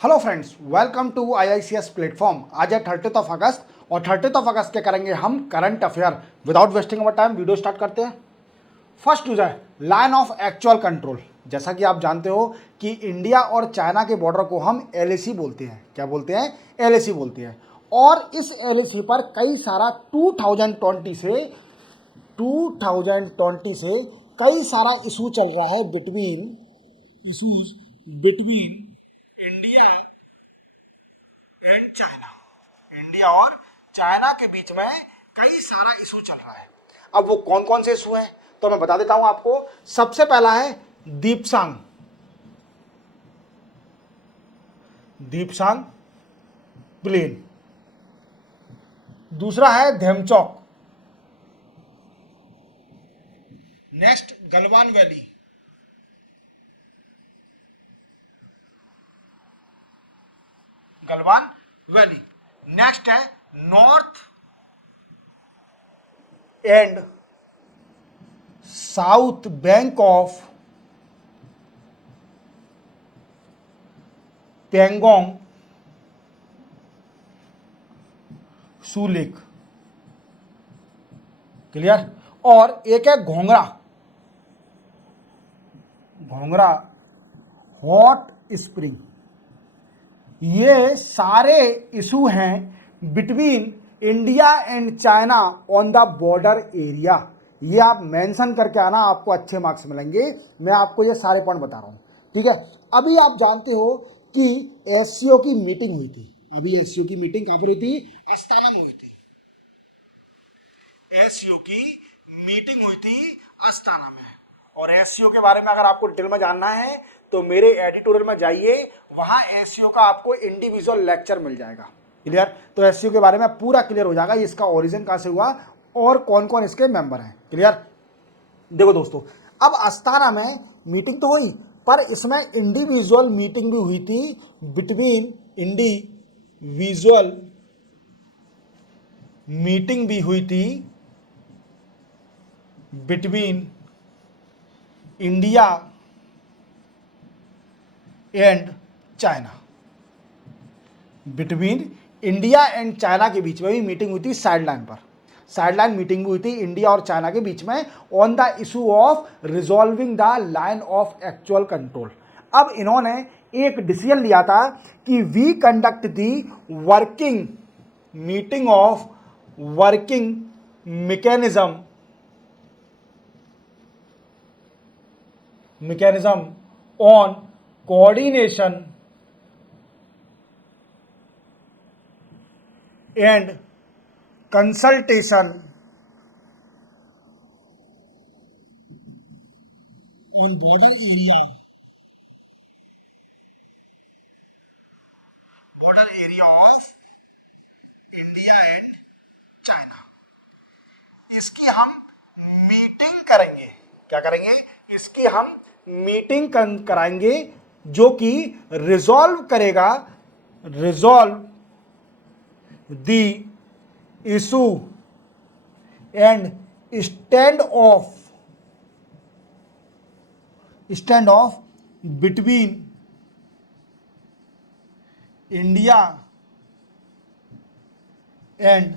Hello friends, welcome to IICS platform. आज है 30 अगस्त और 30 अगस्त के करेंगे हम current affair. Without wasting our time video start करते हैं। फर्स्ट न्यूज है लाइन ऑफ एक्चुअल कंट्रोल। जैसा कि आप जानते हो कि इंडिया और चाइना के बॉर्डर को हम LAC बोलते हैं। क्या बोलते हैं? LAC बोलते हैं। और इस LAC पर कई सारा 2020 से कई सारा इशू चल रहा है between India and China. India और चाइना के बीच में कई सारा इशू चल रहा है। अब वो कौन कौन से इशू हैं तो मैं बता देता हूं आपको। सबसे पहला है दीपसांग दीपसांग प्लेन। दूसरा है Demchok. Next Galwan valley. Galwan valley. Next है north and south bank of Pangong Tso lake. Clear? और एक है घोंगरा हॉट स्प्रिंग। ये सारे इशू हैं between India and China on the border area. ये आप मेंशन करके आना, आपको अच्छे मार्क्स मिलेंगे। मैं आपको ये सारे पॉइंट बता रहा हूं, ठीक है। अभी आप जानते हो कि SCO की मीटिंग हुई थी। अभी SCO की मीटिंग कहां पर हुई थी? अस्ताना में हुई थी। SCO की मीटिंग हुई थी अस्ताना में। और SCO के बारे में अगर आपको डिटेल में जानना है तो मेरे एडिटोरियल में जाइए, वहां SCO का आपको इंडिविजुअल लेक्चर मिल जाएगा। क्लियर? तो SCO के बारे में पूरा क्लियर हो जाएगा, इसका ओरिजिन कहां से हुआ और कौन कौन इसके मेंबर हैं। क्लियर? देखो दोस्तों, अब अस्ताना में मीटिंग तो हुई, पर इसमें इंडिविजुअल मीटिंग भी हुई थी बिटवीन इंडिविजुअल मीटिंग भी हुई थी between India and China. Between India and China के बीच में भी मीटिंग हुई थी साइडलाइन पर। साइडलाइन मीटिंग भी हुई थी इंडिया और चाइना के बीच में on the issue of resolving the line of actual control. अब इन्होंने एक डिसीजन लिया था कि we conduct the working meeting of working mechanism on coordination and consultation on border area of India and China। इसकी हम मीटिंग करेंगे। क्या करेंगे? इसकी हम मीटिंग कराएंगे जो कि resolve the issue and stand of between India and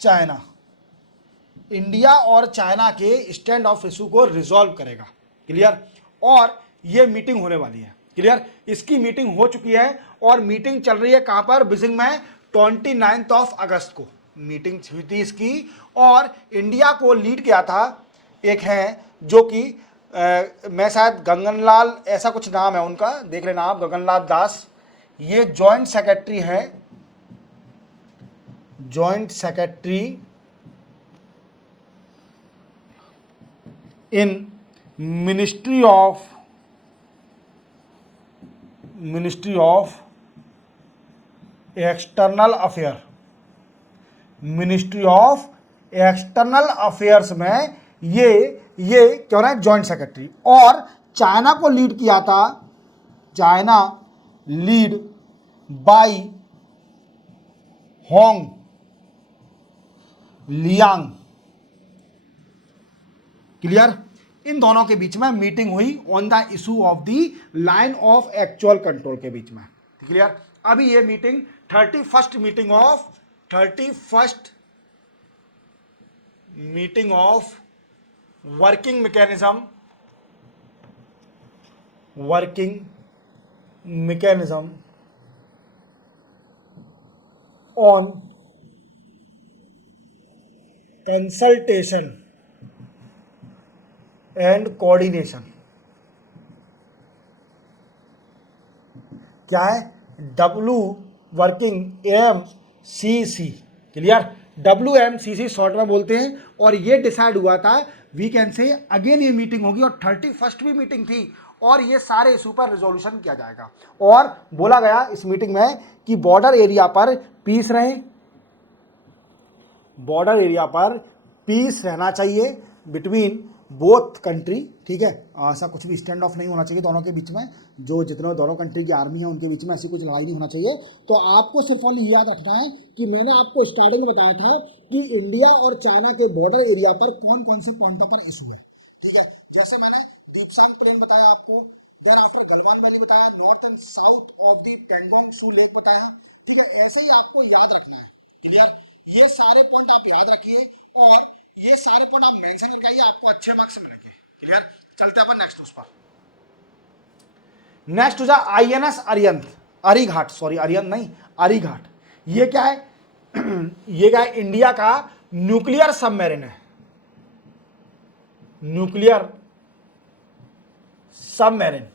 China. India और चाइना के स्टैंड ऑफ इशू को रिजॉल्व करेगा। क्लियर? और ये मीटिंग होने वाली है। क्लियर? इसकी मीटिंग हो चुकी है और मीटिंग चल रही है कहां पर? बीजिंग में 29 अगस्त को मीटिंग हुई थी इसकी। और इंडिया को लीड किया था एक है जो कि मैं शायद गगनलाल, ऐसा कुछ नाम है उनका, देख लेना आप, गगनलाल दास। ये joint secretary in Ministry of External Affairs। Ministry of external affairs में ये क्यों ना जॉइंट सेक्रेटरी। और चाइना को लीड किया था, China lead by Hong Liang. Clear? इन दोनों के बीच में मीटिंग हुई on the issue of the line of actual control के बीच में। क्लियर? अभी ये meeting 31st meeting of working mechanism on consultation and coordination. क्या है? डब्ल्यू वर्किंग एम सी सी। क्लियर? WMCC शॉर्ट में बोलते हैं। और ये डिसाइड हुआ था, वी कैन से अगेन ये मीटिंग होगी और 31st भी मीटिंग थी और ये सारे इशू पर रिजोल्यूशन किया जाएगा। और बोला गया इस मीटिंग में कि बॉर्डर एरिया पर पीस रहे, बॉर्डर एरिया पर पीस रहना चाहिए बिटवीन बोथ कंट्री। ठीक है, ऐसा कुछ भी स्टैंड ऑफ नहीं होना चाहिए दोनों के बीच में, जो जितने दोनों कंट्री की आर्मी है उनके बीच में ऐसी कुछ लड़ाई नहीं होना चाहिए। तो आपको सिर्फ और याद रखना है कि मैंने आपको स्टार्टिंग में बताया था कि इंडिया और चाइना के बॉर्डर एरिया पर कौन कौन से पॉइंटों पर इशू है। ठीक है, जैसे मैंने दीपसांग प्लेन बताया आपको, देन आफ्टर गलवान वैली बताया, north and south of the Pangong Tso lake बताया। ठीक है, ऐसे ही आपको याद रखना है। क्लियर? ये सारे पॉइंट आप याद रखिए और ये सारे पॉइंट आप मेंशन करके आइए, आपको अच्छे मार्क्स मिलेंगे। क्लियर? चलते हैं अपन नेक्स्ट उस पर। नेक्स्ट हो जा INS अरिहंत, अरिघाट, सॉरी अरिहंत नहीं, अरिघाट। ये क्या है? ये क्या है? इंडिया का न्यूक्लियर सबमरीन है, न्यूक्लियर सबमरीन।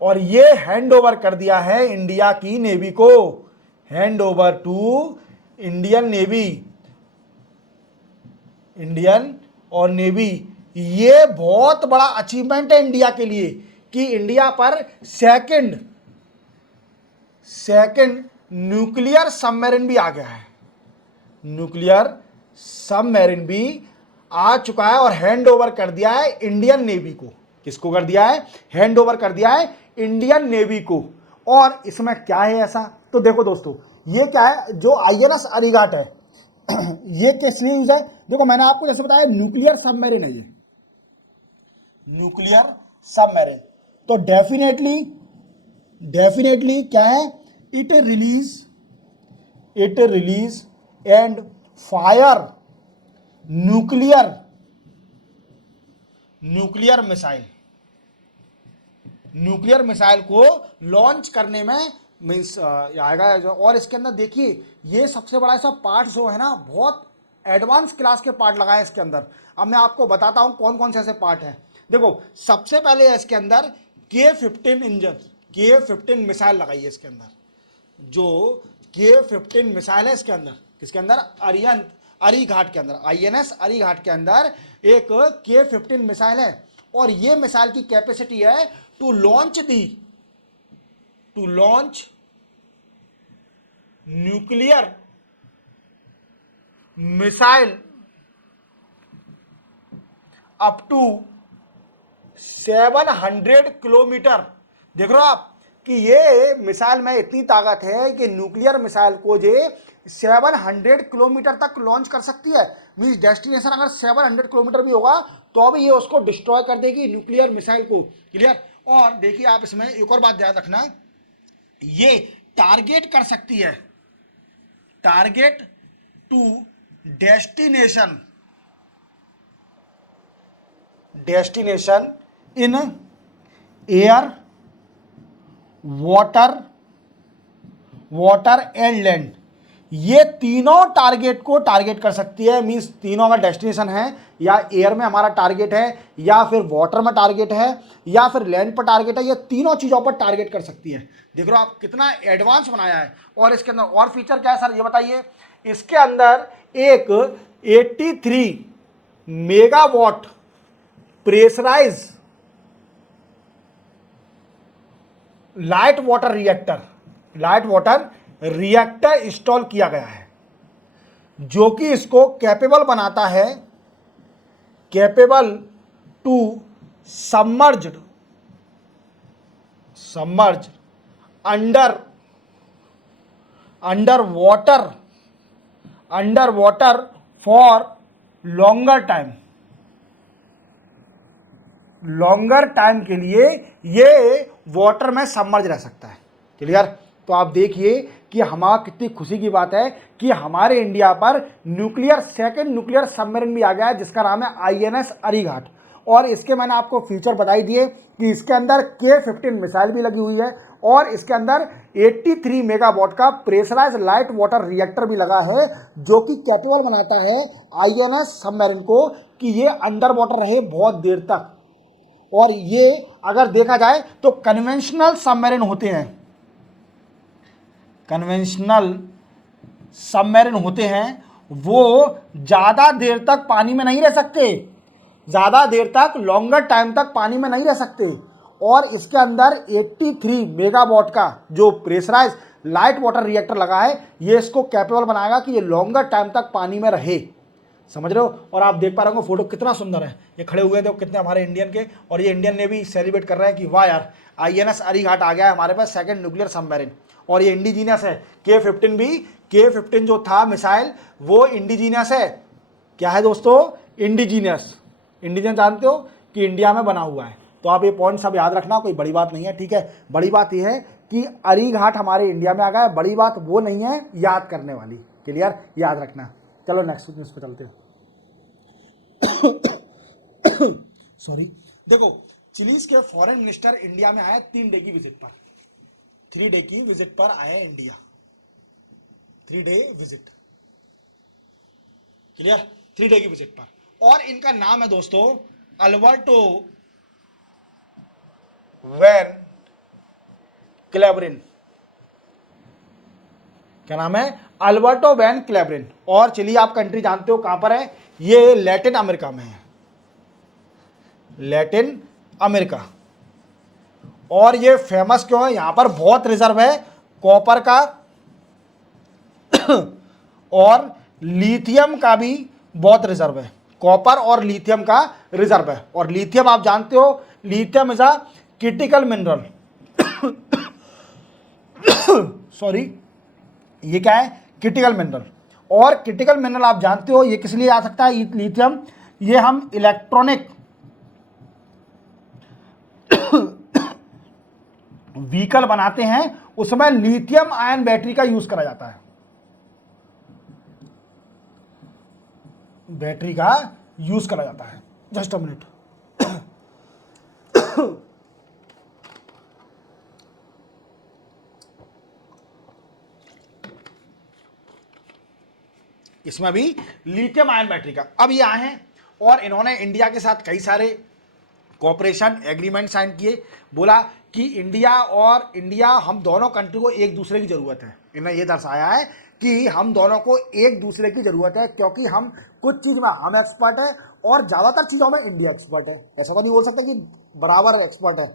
और ये हैंड ओवर कर दिया है इंडिया की नेवी को, hand over to Indian navy, Indian और नेवी। ये बहुत बड़ा अचीवमेंट है इंडिया के लिए कि इंडिया पर सेकंड न्यूक्लियर सबमरीन भी आ गया है, न्यूक्लियर सबमरीन भी आ चुका है और हैंड ओवर कर दिया है इंडियन नेवी को। किसको कर दिया है? हैंड ओवर कर दिया है इंडियन नेवी को। और इसमें क्या है ऐसा? तो देखो दोस्तों, ये क्या है जो INS अरिघाट है, ये किस लिए यूज है? देखो मैंने आपको जैसे बताया न्यूक्लियर सबमरीन है, ये न्यूक्लियर सबमरीन। तो डेफिनेटली क्या है? It release and fire nuclear missile को लॉन्च करने में मीन्स आएगा। और इसके अंदर देखिए ये सबसे बड़ा ऐसा पार्ट जो है ना, बहुत एडवांस क्लास के पार्ट लगाए इसके अंदर। अब मैं आपको बताता हूं कौन कौन से ऐसे पार्ट हैं। देखो सबसे पहले इसके अंदर K-15 इंजन, K-15 मिसाइल लगाई है इसके अंदर। जो K-15 मिसाइल है इसके अंदर, किसके अंदर? अरिहंत अरिघाट के अंदर, INS अरिघाट के अंदर एक K-15 मिसाइल है। और ये मिसाइल की कैपेसिटी है to launch nuclear missile up to 700 kilometre. देख रहे हो आप कि ये मिसाइल में इतनी ताकत है कि न्यूक्लियर मिसाइल को जे 700 किलोमीटर तक लॉन्च कर सकती है। मींस डेस्टिनेशन अगर 700 किलोमीटर भी होगा तो भी ये उसको डिस्ट्रॉय कर देगी न्यूक्लियर मिसाइल को। क्लियर? और देखिए आप इसमें एक और बात याद रखना, ये टारगेट कर सकती है, target to destination in air, water and land. ये तीनों टारगेट को टारगेट कर सकती है। मींस तीनों का डेस्टिनेशन है, या एयर में हमारा टारगेट है, या फिर वाटर में टारगेट है, या फिर लैंड पर टारगेट है। ये तीनों चीजों पर टारगेट कर सकती है। देख रहे हो आप कितना एडवांस बनाया है। और इसके अंदर और फीचर क्या है सर, ये बताइए। इसके अंदर एक 83 megawatt pressurise light water reactor install किया गया है, जो कि इसको कैपेबल बनाता है, capable to submerge under water for longer time. Longer time के लिए ये वाटर में सबमर्ज रह सकता है। क्लियर? तो आप देखिए कि हमारा कितनी खुशी की बात है कि हमारे इंडिया पर सेकंड न्यूक्लियर सबमरीन भी आ गया है, जिसका नाम है INS अरीघाट। और इसके मैंने आपको फीचर बताई दिए कि इसके अंदर K-15 मिसाइल भी लगी हुई है और इसके अंदर 83 मेगावाट का प्रेशराइज लाइट वाटर रिएक्टर भी लगा है, जो कि कैपेबल बनाता है INS सबमरीन को कि ये अंडर वाटर रहे बहुत देर तक। और ये अगर देखा जाए तो कन्वेंशनल सबमरीन होते हैं, कन्वेंशनल सबमरीन होते हैं वो ज़्यादा देर तक पानी में नहीं रह सकते, ज़्यादा देर तक लॉन्गर टाइम तक पानी में नहीं रह सकते। और इसके अंदर 83 मेगावाट का जो प्रेशराइज लाइट वाटर रिएक्टर लगा है, ये इसको कैपेबल बनाएगा कि ये लॉन्गर टाइम तक पानी में रहे। समझ रहे हो? और आप देख पा रहे हो फोटो कितना सुंदर है, ये खड़े हुए थे कितने हमारे इंडियन के, और ये इंडियन नेवी सेलिब्रेट कर रहे हैं कि वाह यार INS अरीघाट आ गया है हमारे पास सेकंड न्यूक्लियर सबमरीन। और ये इंडिजीनियस है। K-15 जो था मिसाइल वो इंडिजीनियस है। क्या है दोस्तों? इंडिजीनियस जानते हो कि इंडिया में बना हुआ है। तो आप ये पॉइंट सब याद रखना, कोई बड़ी बात नहीं है। ठीक है, बड़ी बात यह है कि अरीघाट हमारे इंडिया में आ गया है, बड़ी बात वो नहीं है याद करने वाली। क्लियर? याद रखना। चलो नेक्स्ट न्यूज़ पे चलते हैं। सॉरी। देखो, चिलीज के फॉरेन मिनिस्टर इंडिया में आए 3 डे की विजिट पर, 3 डे की विजिट पर आए India, 3 day visit. Clear? 3 day की विजिट पर। और इनका नाम है दोस्तों अल्बर्टो वैन क्लेबरिन। क्या नाम है? Alberto van Klaveren. और चिली आप कंट्री जानते हो कहां पर है? ये लैटिन अमेरिका में है, लैटिन अमेरिका। और ये फेमस क्यों है? यहां पर बहुत रिजर्व है कॉपर का और लिथियम का भी बहुत रिजर्व है, कॉपर और लिथियम का रिजर्व है। और लिथियम आप जानते हो, lithium is a critical mineral. Sorry, ये क्या है? Critical mineral. और क्रिटिकल मिनरल आप जानते हो ये किस लिए आ सकता है लिथियम? ये हम इलेक्ट्रॉनिक व्हीकल बनाते हैं, उसमें लिथियम आयन बैटरी का यूज करा जाता है, बैटरी का यूज करा जाता है। Just a minute. इसमें भी लिथियम आयन बैटरी का। अब ये आए हैं और इन्होंने इंडिया के साथ कई सारे कोऑपरेशन एग्रीमेंट साइन किए। बोला कि इंडिया हम दोनों कंट्री को एक दूसरे की जरूरत है। इन्हें ये दर्शाया है कि हम दोनों को एक दूसरे की जरूरत है, क्योंकि हम कुछ चीज में हम एक्सपर्ट है और ज्यादातर चीजों में इंडिया एक्सपर्ट है। ऐसा तो नहीं बोल सकता कि बराबर एक्सपर्ट है,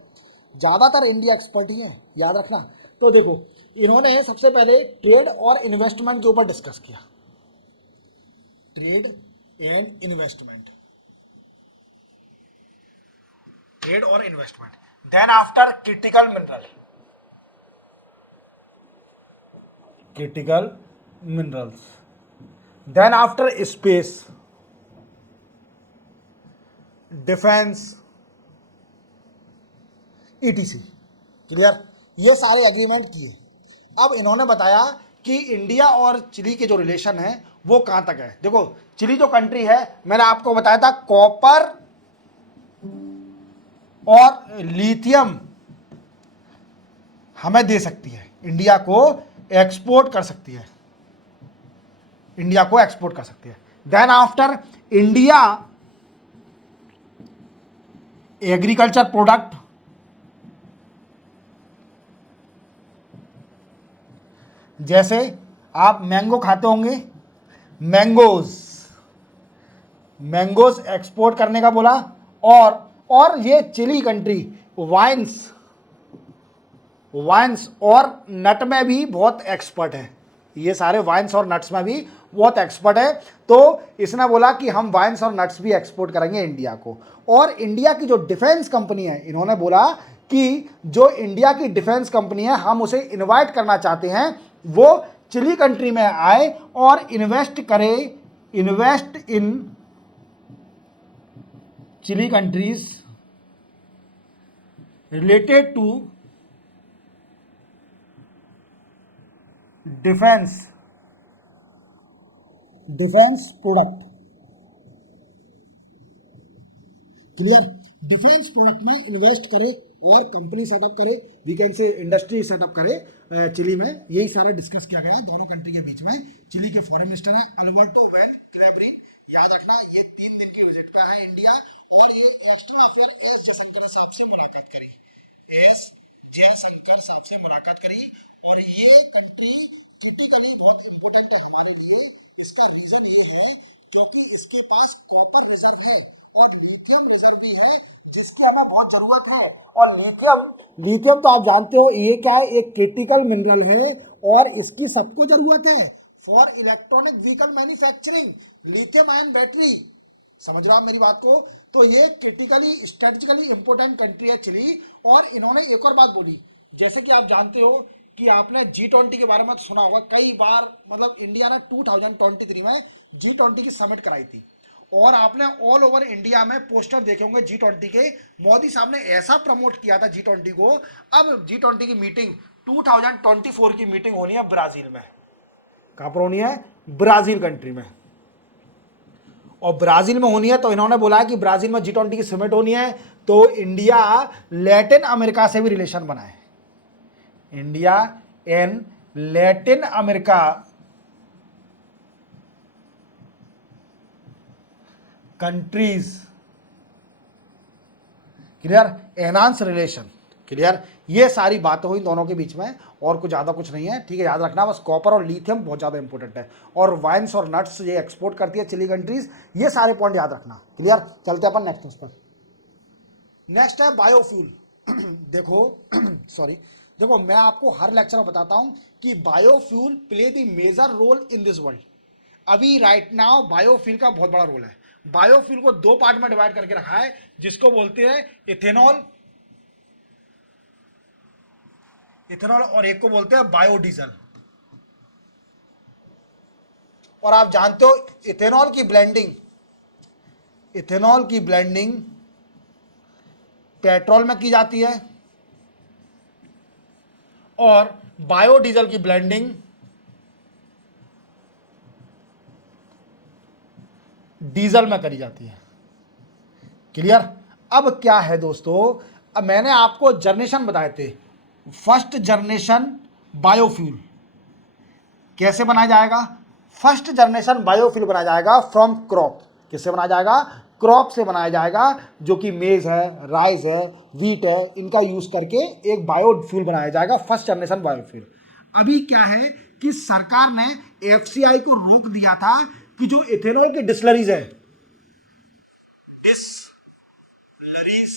ज्यादातर इंडिया एक्सपर्ट ही है, याद रखना। तो देखो, इन्होंने सबसे पहले ट्रेड और इन्वेस्टमेंट के ऊपर डिस्कस किया, ट्रेड एंड इन्वेस्टमेंट, ट्रेड और investment. Then after critical minerals, then after space, defence, ETC। Clear? ये सारे एग्रीमेंट किए। अब इन्होंने बताया कि इंडिया और चिली के जो रिलेशन है वो कहां तक है। देखो, चिली जो कंट्री है मैंने आपको बताया था कॉपर और लिथियम हमें दे सकती है, इंडिया को एक्सपोर्ट कर सकती है, इंडिया को एक्सपोर्ट कर सकती है। Then after India agriculture product, जैसे आप मैंगो खाते होंगे, मैंगोज एक्सपोर्ट करने का बोला। और ये चिली कंट्री वाइन्स और नट में भी बहुत एक्सपर्ट है, ये सारे वाइन्स और नट्स में भी बहुत एक्सपर्ट है। तो इसने बोला कि हम वाइन्स और नट्स भी एक्सपोर्ट करेंगे इंडिया को। और इंडिया की जो डिफेंस कंपनी है, इन्होंने बोला कि जो इंडिया की डिफेंस कंपनी है हम उसे इनवाइट करना चाहते हैं, वो चिली कंट्री में आए और invest in Chile countries related to defence product. Clear? Defence product में इन्वेस्ट करे और कंपनी सेटअप करे, we can say industry setup करे चिली में। यही सारा डिस्कस किया गया है दोनों कंट्री के बीच में। चिली के फॉरेन मिनिस्टर हैं अल्बर्टो वेल क्लेब्रिन, याद रखना ये 3 दिन की विजिट पे है इंडिया, और ये एक्सटर्नल अफेयर एस जयशंकर साहब से मुलाकात करी, एस जयशंकर साहब से मुलाकात करी। और ये कंट्री क्रिटिकली बहुत इंपोर्टेंट है हमारे लिए। इसका रीजन ये है क्योंकि इसके पास कॉपर रिजर्व है और लिथियम रिजर्व भी है, जिसकी हमें बहुत जरूरत है। और लिथियम तो आप जानते हो ये क्या है, एक क्रिटिकल मिनरल है और इसकी सबको जरूरत है for electronic vehicle manufacturing, lithium ion battery. समझ रहे हो आप मेरी बात को? तो ये क्रिटिकली स्ट्रेटेजिकली इंपोर्टेंट कंट्री है चिली। और इन्होंने एक और बात बोली, जैसे कि आप जानते हो कि आपने G20 के बारे में सुना होगा कई बार, मतलब इंडिया ने 2023 में G20 की समिट कराई थी, और आपने ऑल ओवर इंडिया में पोस्टर देखे होंगे G20 के। मोदी साहब ने ऐसा प्रमोट किया था G20 को। अब G20 की मीटिंग 2024 की मीटिंग होनी है ब्राजील में। कहां पर होनी है? ब्राजील कंट्री में। और ब्राजील में होनी है तो इन्होंने बोला है कि ब्राजील में G20 की समिट होनी है, तो इंडिया लैटिन अमेरिका से भी रिलेशन बनाए। India and Latin America countries, clear, enhance relation. Clear? ये सारी बातें हुई दोनों के बीच में, और कुछ ज़्यादा कुछ नहीं है। ठीक है, याद रखना बस कॉपर और लिथियम बहुत ज़्यादा इंपॉर्टेंट है, और वाइन्स और नट्स ये एक्सपोर्ट करती है चिली कंट्रीज। ये सारे पॉइंट याद रखना। क्लियर? चलते अपन नेक्स्ट न्यूज पर। नेक्स्ट है बायोफ्यूल। देखो सॉरी, देखो मैं आपको हर लेक्चर में बताता हूं कि biofuel play the major role in this world. अभी राइट नाउ बायोफ्यूल का बहुत बड़ा रोल है। बायोफ्यूल को 2 पार्ट में डिवाइड करके रखा है, जिसको बोलते हैं इथेनॉल, और एक को बोलते हैं बायोडीजल। और आप जानते हो इथेनॉल की ब्लेंडिंग पेट्रोल में की जाती है, और बायोडीजल की ब्लेंडिंग डीजल में करी जाती है। क्लियर? अब क्या है दोस्तों, अब मैंने आपको जनरेशन बताए थे। फर्स्ट जनरेशन बायोफ्यूल कैसे बनाया जाएगा? फर्स्ट जनरेशन बायोफ्यूल बनाया जाएगा फ्रॉम क्रॉप। किससे बनाया जाएगा? क्रॉप से बनाया जाएगा, जो कि मेज है, राइस है, व्हीट है, इनका यूज करके एक बायोफ्यूल बनाया जाएगा, फर्स्ट जनरेशन बायोफ्यूल। अभी क्या है कि सरकार ने एफसीआई को रोक दिया था कि जो इथेनॉल की डिस्लरीज है, डिस्लरीज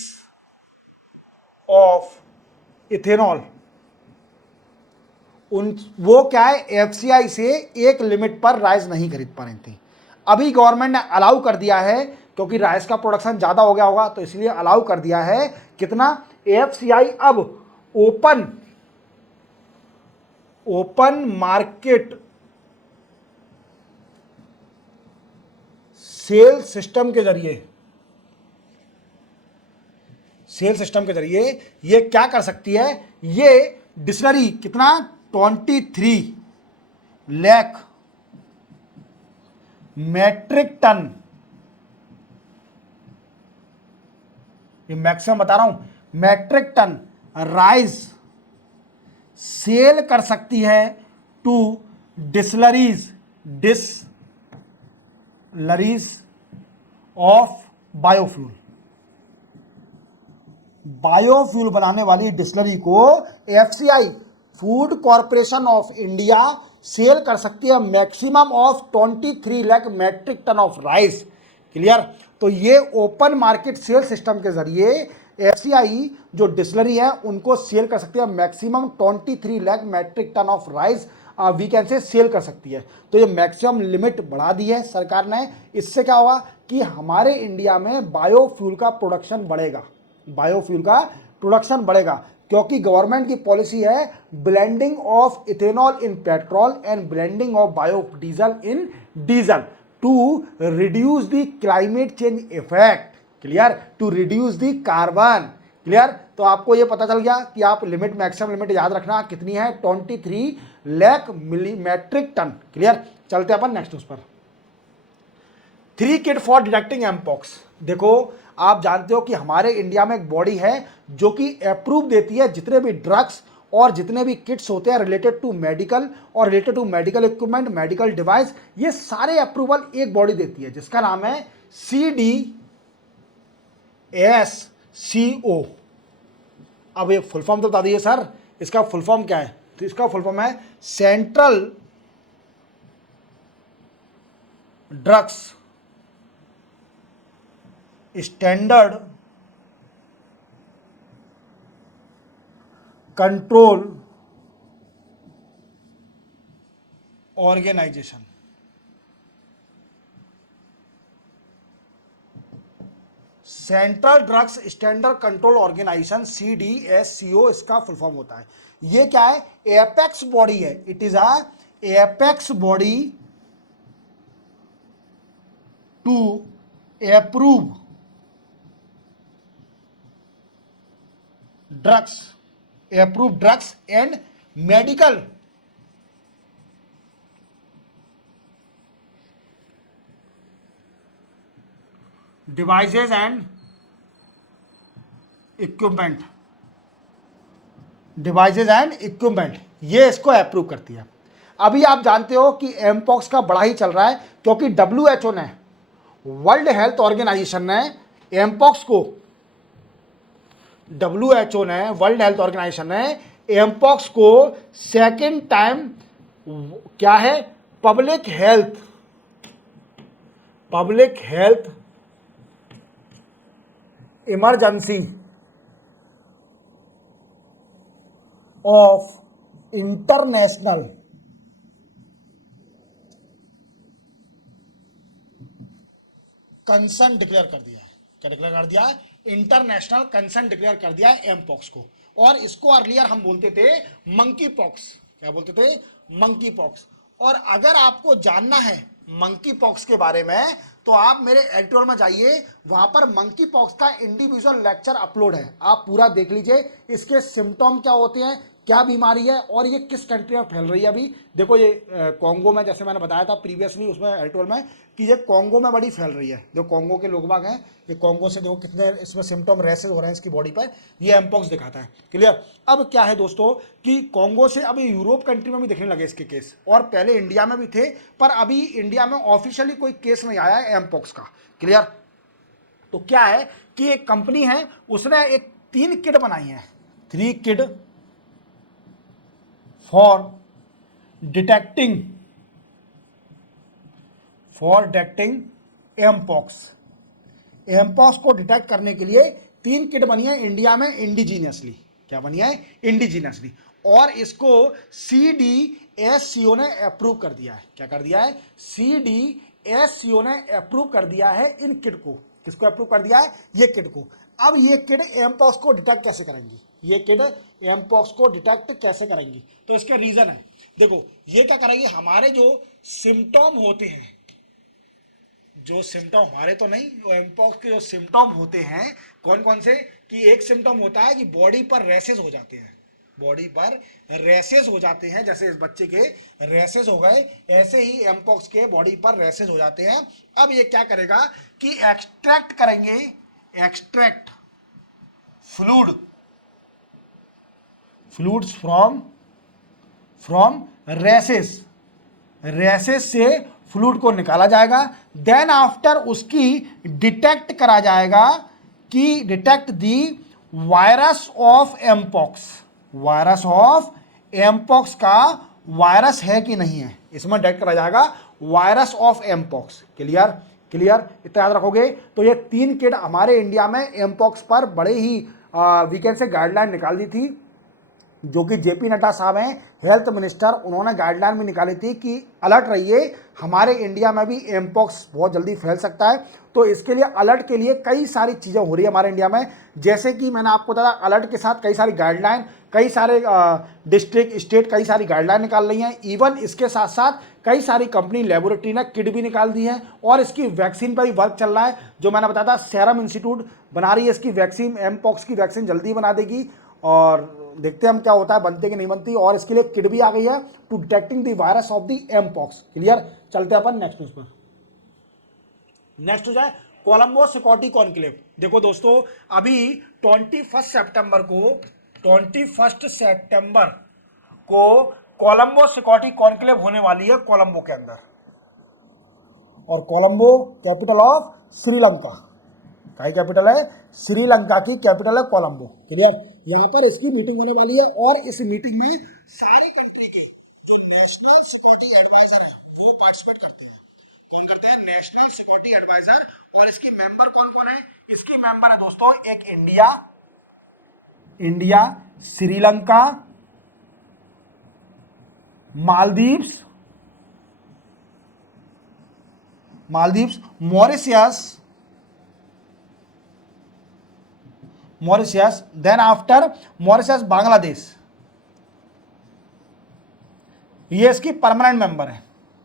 ऑफ इथेनॉल, वो क्या है, एफसीआई से एक लिमिट पर राइस नहीं खरीद पा रही थी। अभी गवर्नमेंट ने अलाउ कर दिया है, क्योंकि राइस का प्रोडक्शन ज्यादा हो गया होगा, तो इसलिए अलाउ कर दिया है। कितना? एफसीआई अब ओपन मार्केट सेल सिस्टम के जरिए ये क्या कर सकती है, ये डिस्लरी कितना 23 लाख मैट्रिक टन, ये मैक्सिमम बता रहा हूं, मैट्रिक टन राइस सेल कर सकती है टू डिस्लरीज ऑफ बायोफ्यूल। बायोफ्यूल बनाने वाली डिस्लरी को FCI, food corporation of India, sell कर सकती है maximum of 23 lakh metric tonne of rice. Clear? तो ये ओपन मार्केट सेल सिस्टम के जरिए एफसीआई जो डिस्लरी है उनको सेल कर सकती है maximum 23 lakh metric tonne of rice weekend से सेल कर सकती है। तो ये मैक्सिमम लिमिट बढ़ा दी है सरकार ने। इससे क्या होगा कि हमारे इंडिया में बायोफ्यूल का प्रोडक्शन बढ़ेगा, क्योंकि गवर्नमेंट की पॉलिसी है blending of ethanol in petrol and blending of biodiesel in diesel to reduce the climate change effect. Clear? To reduce the carbon clear. तो आपको ये पता चल गया कि आप लिमिट, मैक्सिमम लिमिट याद रखना कितनी है, 23 लाख मीट्रिक टन। क्लियर। चलते हैं अपन नेक्स्ट उस पर। 3 किट फॉर डिटेक्टिंग एमपॉक्स। देखो आप जानते हो कि हमारे इंडिया में एक बॉडी है जो कि अप्रूव देती है जितने भी ड्रग्स और जितने भी किट्स होते हैं रिलेटेड टू मेडिकल और related to medical equipment, medical device, ये सारे अप्रूवल एक बॉडी देती है जिसका नाम है CDSCO। अब ये फुल फॉर्म तो बता दीजिए सर, इसका फुल फॉर्म क्या है? तो इसका फुल फॉर्म है central drugs standard control organisation. Central drugs standard control organisation, CDSCO इसका फुल फॉर्म होता है। ये क्या है? एपेक्स बॉडी है। It is a apex body to approve drugs and medical devices and equipment, ये इसको अप्रूव करती है। अभी आप जानते हो कि एमपॉक्स का बड़ा ही चल रहा है क्योंकि WHO ने, वर्ल्ड हेल्थ ऑर्गेनाइजेशन ने एमपॉक्स को, WHO ने, वर्ल्ड हेल्थ ऑर्गेनाइजेशन ने एमपॉक्स को सेकेंड टाइम क्या है, public health emergency of international concern declare कर दिया है। क्या डिक्लेयर कर दिया? इंटरनेशनल कंसर्न डिक्लेयर कर दिया है एमपॉक्स को। और इसको अर्लियर हम बोलते थे मंकी पॉक्स। क्या बोलते थे? Monkey pox. और अगर आपको जानना है मंकी पॉक्स के बारे में तो आप मेरे एडिटोरियल में जाइए, वहां पर मंकी पॉक्स का इंडिविजुअल लेक्चर अपलोड है, आप पूरा देख लीजिए। इसके सिम्टम क्या होते हैं, क्या बीमारी है और ये किस कंट्री में फैल रही है। अभी देखो ये कॉन्गो में, जैसे मैंने बताया था प्रीवियसली उसमें एडिटोरियल में, कि ये कॉन्गो में बड़ी फैल रही है। जो कॉन्गो के लोग बाग हैं, ये कॉन्गो से देखो कितने इसमें सिम्टम रैसेस हो रहे हैं इसकी बॉडी पर, ये एमपॉक्स दिखाता है। क्लियर। अब क्या है दोस्तों कि कॉन्गो से अभी यूरोप कंट्री में भी दिखने लगे इसके केस, और पहले इंडिया में भी थे, पर अभी इंडिया में ऑफिशियली कोई केस नहीं आया है एमपॉक्स का। क्लियर। तो क्या है कि एक कंपनी है, उसने एक 3 किट बनाई है, 3 किट फॉर डिटेक्टिंग एमपॉक्स को डिटेक्ट करने के लिए 3 किट बनी है इंडिया में इंडिजीनियसली। क्या बनी है? इंडिजीनियसली। और इसको CDSCO ने अप्रूव कर दिया है। क्या कर दिया है? CDSCO ने अप्रूव कर दिया है इन किट को। किसको अप्रूव कर दिया है? ये किट को। अब ये किट एमपॉक्स को डिटेक्ट कैसे करेंगी? तो इसका रीजन है, देखो ये क्या करेंगे, हमारे जो सिम्टम होते हैं, जो सिम्टम हमारे तो नहीं, एमपॉक्स के जो सिम्टम होते हैं कौन कौन से, कि एक सिम्टम होता है कि बॉडी पर रैसेस हो जाते हैं, जैसे इस बच्चे के रैसेस हो गए, ऐसे ही एमपॉक्स के बॉडी पर रैसेस हो जाते हैं। अब ये क्या करेगा कि एक्सट्रैक्ट फ्लूइड्स फ्रॉम रैसेस से फ्लूइड को निकाला जाएगा। देन आफ्टर उसकी डिटेक्ट करा जाएगा कि detect the virus of mpox का वायरस है कि नहीं है, इसमें डिटेक्ट करा जाएगा वायरस ऑफ एमपॉक्स। क्लियर। इतना याद रखोगे। तो ये 3 किट हमारे इंडिया में एमपॉक्स पर बड़े ही वीकेंड से गाइडलाइन निकाल दी थी, जो कि JP नड्डा साहब हैं हेल्थ मिनिस्टर, उन्होंने गाइडलाइन में निकाली थी कि अलर्ट रहिए, हमारे इंडिया में भी एमपॉक्स बहुत जल्दी फैल सकता है। तो इसके लिए अलर्ट के लिए कई सारी चीज़ें हो रही है हमारे इंडिया में, जैसे कि मैंने आपको बताया अलर्ट के साथ कई सारी गाइडलाइन, कई सारे डिस्ट्रिक्ट स्टेट कई सारी गाइडलाइन निकाल रही हैं। इवन इसके साथ साथ कई सारी कंपनी लेबोरेटरी ने किट भी निकाल दी है और इसकी वैक्सीन पर भी वर्क चल रहा है। जो मैंने बताया था सेरम इंस्टीट्यूट बना रही है इसकी वैक्सीन, एमपॉक्स की वैक्सीन जल्दी बना देगी और देखते हैं हम क्या होता है, बनते कि नहीं बनती। और इसके लिए किट भी आ गई है to detecting the virus of the mpox. Clear, चलते हैं अपन नेक्स्ट न्यूज पर। नेक्स्ट हो जाए कोलंबो सिकोटी कॉन्क्लेव। देखो दोस्तों, अभी 21 सितंबर को कोलंबो सिकोटी कॉन्क्लेव होने वाली है कोलंबो के अंदर। और कोलंबो कैपिटल ऑफ श्रीलंका, क्या कैपिटल है? श्रीलंका की कैपिटल है कोलंबो। क्लियर, यहां पर इसकी मीटिंग होने वाली है और इस मीटिंग में सारी कंट्री के जो नेशनल सिक्योरिटी एडवाइजर है वो पार्टिसिपेट करते हैं। कौन करते हैं? National security adviser. और इसकी मेंबर कौन कौन है? इसकी मेंबर है दोस्तों, एक India, Sri Lanka, Maldives, Mauritius, then after Mauritius Bangladesh, ये इसकी परमानेंट मेंबर है।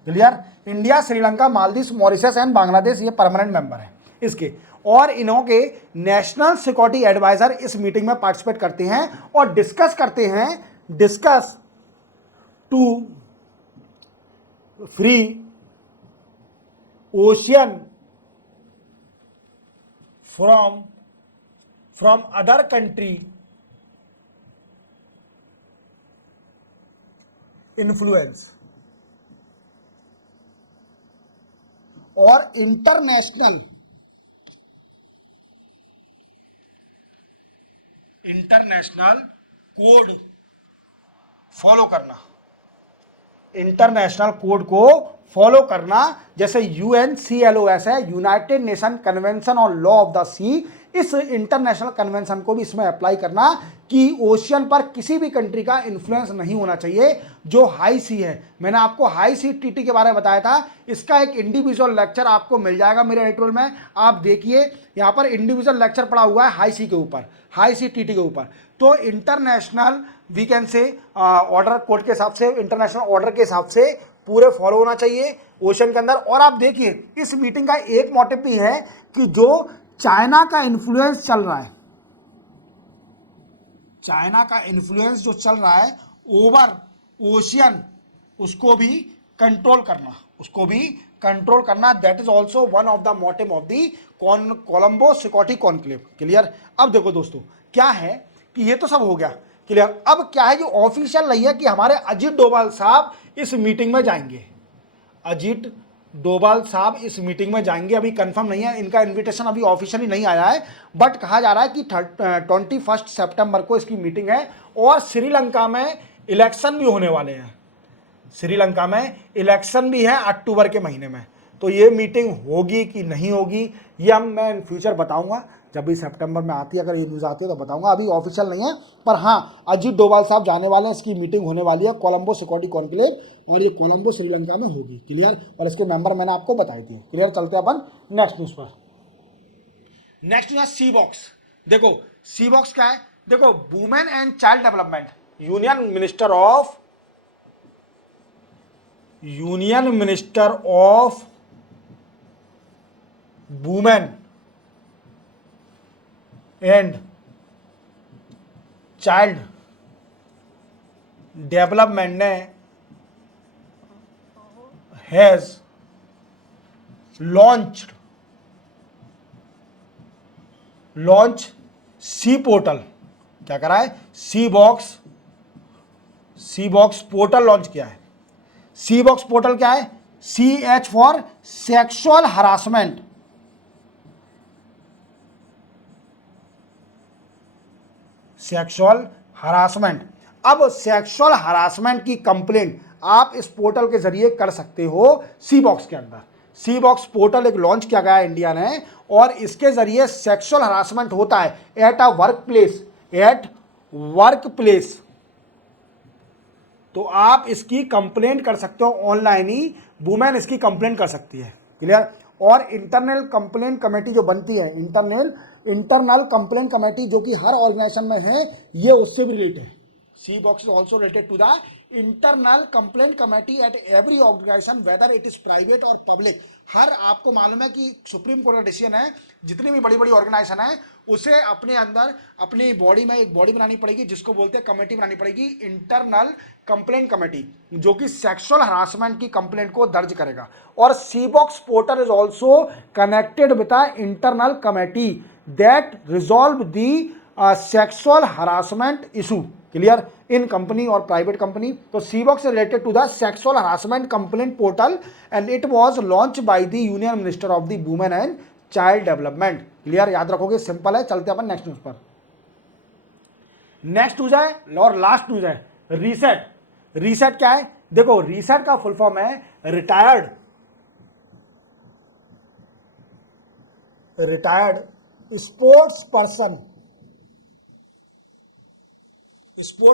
क्लियर, India, Sri Lanka, Maldives, Mauritius and Bangladesh ये परमानेंट मेंबर है इसके। और इन्हों के नेशनल सिक्योरिटी एडवाइजर इस मीटिंग में पार्टिसिपेट करते हैं और डिस्कस करते हैं to free ocean from other country influence और इंटरनेशनल कोड फॉलो करना, इंटरनेशनल कोड को फॉलो करना, जैसे UNCLOS है, United Nation convention on law of the सी। इस इंटरनेशनल कन्वेंशन को भी इसमें अप्लाई करना कि ओशियन पर किसी भी कंट्री का इन्फ्लुएंस नहीं होना चाहिए जो हाई सी है। मैंने आपको हाई सी टीटी के बारे में बताया था, इसका एक इंडिविजुअल लेक्चर आपको मिल जाएगा मेरे एडिटोरियल में। आप देखिए यहाँ पर इंडिविजुअल लेक्चर पड़ा हुआ है हाई सी के ऊपर, हाई सी टीटी के ऊपर। तो international we can say order code के हिसाब से, इंटरनेशनल ऑर्डर के हिसाब से पूरे फॉलो होना चाहिए ओशन के अंदर। और आप देखिए इस मीटिंग का एक मोटिव भी है कि जो चाइना का इन्फ्लुएंस चल रहा है, चाइना का इन्फ्लुएंस जो चल रहा है ओवर ओशियन, उसको भी कंट्रोल करना, that is also one of the motive of the Colombo security conclave. Clear. अब देखो दोस्तों क्या है कि ये तो सब हो गया क्लियर। अब क्या है जो ऑफिशियल नहीं है कि हमारे अजीत डोभाल साहब इस मीटिंग में जाएंगे, अजीत डोभाल साहब इस मीटिंग में जाएंगे। अभी कंफर्म नहीं है, इनका इनविटेशन अभी ऑफिशियली नहीं आया है, बट कहा जा रहा है कि 21 सितंबर को इसकी मीटिंग है। और श्रीलंका में इलेक्शन भी होने वाले हैं, श्रीलंका में इलेक्शन भी है अक्टूबर के महीने में। तो ये मीटिंग होगी कि नहीं होगी ये मैं इन फ्यूचर बताऊंगा, जब भी सितंबर में आती है, अगर ये न्यूज़ आती है तो बताऊंगा। अभी ऑफिशियल नहीं है, पर हाँ अजीत डोभाल साहब जाने वाले हैं, इसकी मीटिंग होने वाली है कोलंबो सिक्योरिटी कॉन्क्लेव और ये कोलंबो श्रीलंका में होगी। क्लियर। और इसके मेंबर मैंने आपको बताई थी। क्लियर। चलते हैं अपन नेक्स्ट न्यूज़ पर। नेक्स्ट न्यूज़ सी बॉक्स। देखो सी बॉक्स क्या है? देखो women and child development, union minister of women and child development ने हैज लॉन्च सी पोर्टल। क्या करा है? सी बॉक्स पोर्टल लॉन्च किया है। सी बॉक्स पोर्टल क्या है? CH फॉर सेक्सुअल हरासमेंट, अब सेक्सुअल हरासमेंट की कंप्लेंट आप इस पोर्टल के जरिए कर सकते हो सी बॉक्स के अंदर। सी बॉक्स पोर्टल एक लॉन्च किया गया है इंडिया ने, और इसके जरिए सेक्सुअल हरासमेंट होता है एट वर्क प्लेस, तो आप इसकी कंप्लेंट कर सकते हो ऑनलाइन ही, वुमेन इसकी कंप्लेंट कर सकती है। क्लियर। और इंटरनल कंप्लेंट कमेटी जो बनती है, इंटरनल कंप्लेंट कमेटी जो कि हर ऑर्गेनाइजेशन में है, ये उससे भी रिलेटेड है। C box is also related to the internal complaint committee at every organization whether it is private or public. हर आपको मालूम है कि सुप्रीम कोर्ट का डिसीजन है, जितनी भी बड़ी बड़ी ऑर्गेनाइजेशन है उसे अपने अंदर अपनी बॉडी में एक बॉडी बनानी पड़ेगी जिसको बोलते हैं कमेटी बनानी पड़ेगी, इंटरनल कंप्लेंट कमेटी, जो कि सेक्सुअल हरासमेंट की कंप्लेंट को दर्ज करेगा. और C box portal is also connected with the internal committee that resolve the sexual harassment issue. Clear? इन कंपनी और प्राइवेट कंपनी. तो C box related to the sexual harassment complaint portal and it was launch by the union minister of the women and child development. Clear? याद रखोगे, simple है. चलते अपन next news पर. Next news है और last news है reset. Reset क्या है? देखो, रीसेट का फुल फॉर्म है retired sports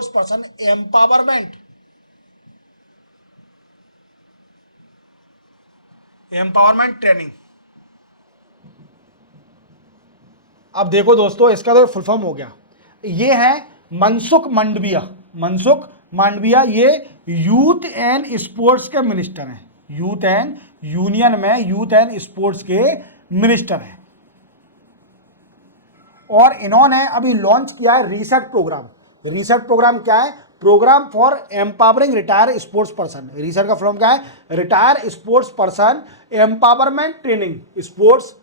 person empowerment training. अब देखो दोस्तों, इसका तो फुल फॉर्म हो गया. ये है मनसुख मांडविया. ये यूथ एंड स्पोर्ट्स के मिनिस्टर हैं. यूनियन में यूथ एंड स्पोर्ट्स के मिनिस्टर हैं. और इन्होंने अभी लॉन्च किया है रीसेट प्रोग्राम. रीसेट प्रोग्राम क्या है? Program for empowering retire sports person. Reset का फॉर्म क्या है? Retire sports person empowerment training. Sports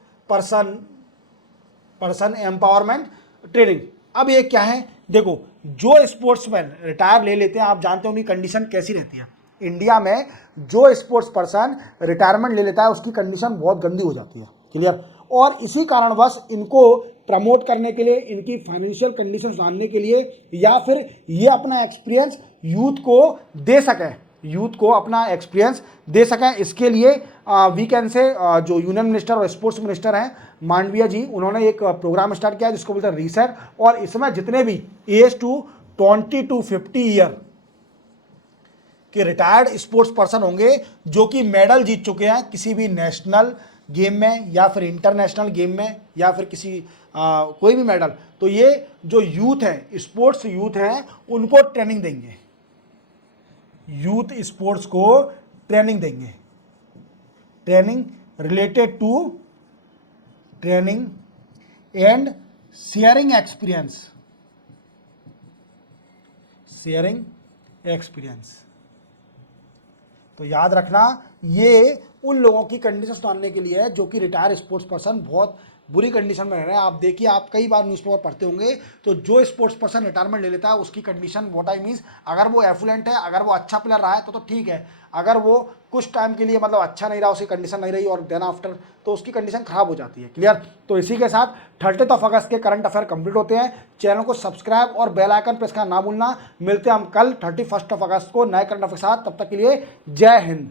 person empowerment training. अब ये क्या है? देखो, जो स्पोर्ट्समैन रिटायर ले लेते हैं, आप जानते हो उनकी कंडीशन कैसी रहती है. इंडिया में जो स्पोर्ट्स पर्सन रिटायरमेंट ले लेता है उसकी कंडीशन बहुत गंदी हो जाती है. क्लियर? और इसी कारणवश इनको प्रमोट करने के लिए, इनकी फाइनेंशियल कंडीशन जानने के लिए, या फिर ये अपना एक्सपीरियंस यूथ को दे सकें, इसके लिए वी कैन से जो यूनियन मिनिस्टर और स्पोर्ट्स मिनिस्टर हैं मांडविया जी, उन्होंने एक प्रोग्राम स्टार्ट किया जिसको बोलते हैं रीसेट. और इसमें जितने भी एज टू 20 to 50 ईयर के रिटायर्ड स्पोर्ट्स पर्सन होंगे जो कि मेडल जीत चुके हैं किसी भी नेशनल गेम में या फिर इंटरनेशनल गेम में या फिर किसी कोई भी मेडल, तो ये जो यूथ है, स्पोर्ट्स यूथ हैं, उनको ट्रेनिंग देंगे. यूथ स्पोर्ट्स को ट्रेनिंग देंगे. Training related to training and sharing experience. तो याद रखना, ये उन लोगों की कंडीशन जानने के लिए है जो कि रिटायर स्पोर्ट्स पर्सन बहुत बुरी कंडीशन में रह रहे हैं. आप देखिए, आप कई बार न्यूज़पेपर पढ़ते होंगे, तो जो स्पोर्ट्स पर्सन रिटायरमेंट ले लेता है उसकी कंडीशन, व्हाट आई मीन्स, अगर वो एफ्लुएंट है, अगर वो अच्छा प्लेयर रहा है तो ठीक है. अगर वो कुछ टाइम के लिए मतलब अच्छा नहीं रहा, उसकी कंडीशन नहीं रही और देन आफ्टर, तो उसकी कंडीशन खराब हो जाती है. क्लियर? तो इसी के साथ 30 अगस्त के करंट अफेयर कंप्लीट होते हैं. चैनल को सब्सक्राइब और बेल आइकन प्रेस करना ना भूलना. मिलते हैं हम कल 31 अगस्त को नए करंट अफेयर के साथ. तब तक के लिए जय हिंद.